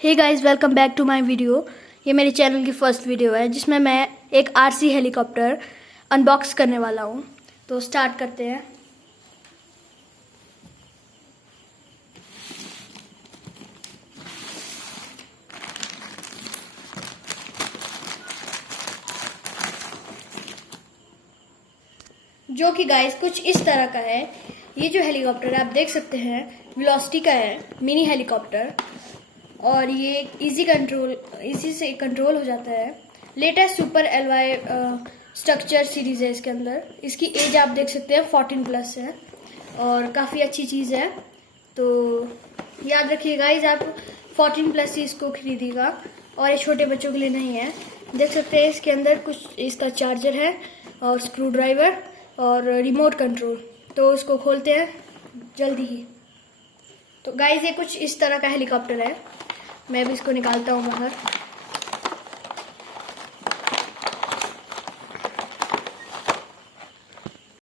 Hey guys, welcome back to my video. ये मेरे channel की फर्स्ट वीडियो है जिसमें मैं एक आरसी हेलीकॉप्टर अनबॉक्स करने वाला हूँ। तो स्टार्ट करते हैं। जो कि गाइस कुछ इस तरह का है। ये जो हेलीकॉप्टर आप देख सकते हैं वेलोसिटी का है, मिनी हेलीकॉप्टर। और ये इजी से कंट्रोल हो जाता है। लेटेस्ट सुपर एलवाई स्ट्रक्चर सीरीज है इसके अंदर। इसकी एज आप देख सकते हैं 14+ है और काफ़ी अच्छी चीज़ है। तो याद रखिए गाइस, आप 14+ ही इसको खरीदिएगा और ये छोटे बच्चों के लिए नहीं है। देख सकते हैं इसके अंदर कुछ इसका चार्जर है और स्क्रू ड्राइवर और रिमोट कंट्रोल। तो इसको खोलते हैं जल्दी ही। तो गाइस ये कुछ इस तरह का हेलीकॉप्टर है। मैं भी इसको निकालता हूँ बाहर।